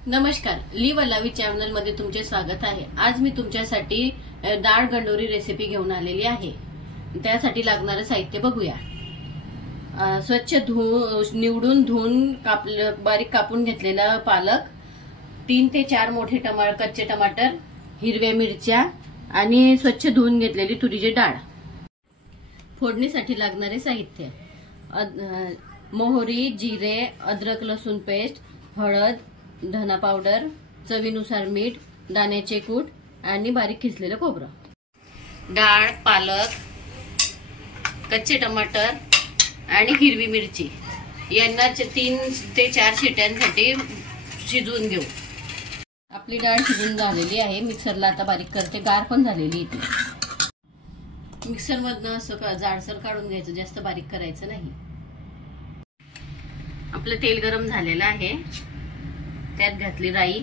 नमस्कार, ली वल्लावी चॅनल मध्ये तुमचे स्वागत आहे। आज मी तुमच्यासाठी डाळ गंडोरी रेसिपी घेऊन आलेली आहे। त्यासाठी लागणारे साहित्य बघूया। स्वच्छ निवडून धुवून बारीक कापून घेतलेला पालक, 3 ते 4 मोठे कच्चे टमाटर, हिरव्या मिरच्या आणि स्वच्छ धुवून घेतलेली तुरीची डाळ। फोडणीसाठी लागणारे साहित्य: मोहरी, जिरे, अद्रक लसूण पेस्ट, हळद, धना पावडर, चवीनुसार मीठ, दाण्याचे कूट आणि बारीक खिसलेलं खोबरं। डाळ, पालक, कच्चे टमाटर आणि हिरवी मिरची यांना 3 ते 4 शिट्यांसाठी शिजवून घेऊ। आपली डाळ शिजून झालेली आहे। मिक्सरला आता बारीक करते, गार पण झालेली आहे। मिक्सर मधनं असं जाडसर काढून घ्यायचं, जास्त बारीक करायचं नाही। आपलं तेल गरम झालेलं आहे, त्यात घातली राई,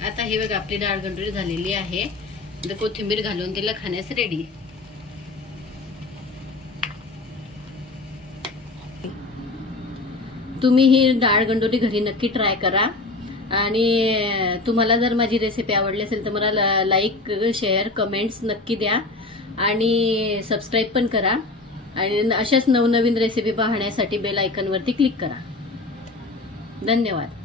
आता ही बघा आपली डाळ गंडोरी झालेली आहे। आता कोथिंबीर घालून तिला खाण्यास रेडी। तुम्ही ही डाळ गंडोरी घरी नक्की ट्राय करा आणि तुम्हाला जर माझी रेसिपी आवडली असेल तर मला लाईक, शेअर, कमेंट्स नक्की द्या आणि सबस्क्राईब पण करा आणि अशाच नवनवीन रेसिपी पाहण्यासाठी बेल आयकॉन वरती क्लिक करा। धन्यवाद।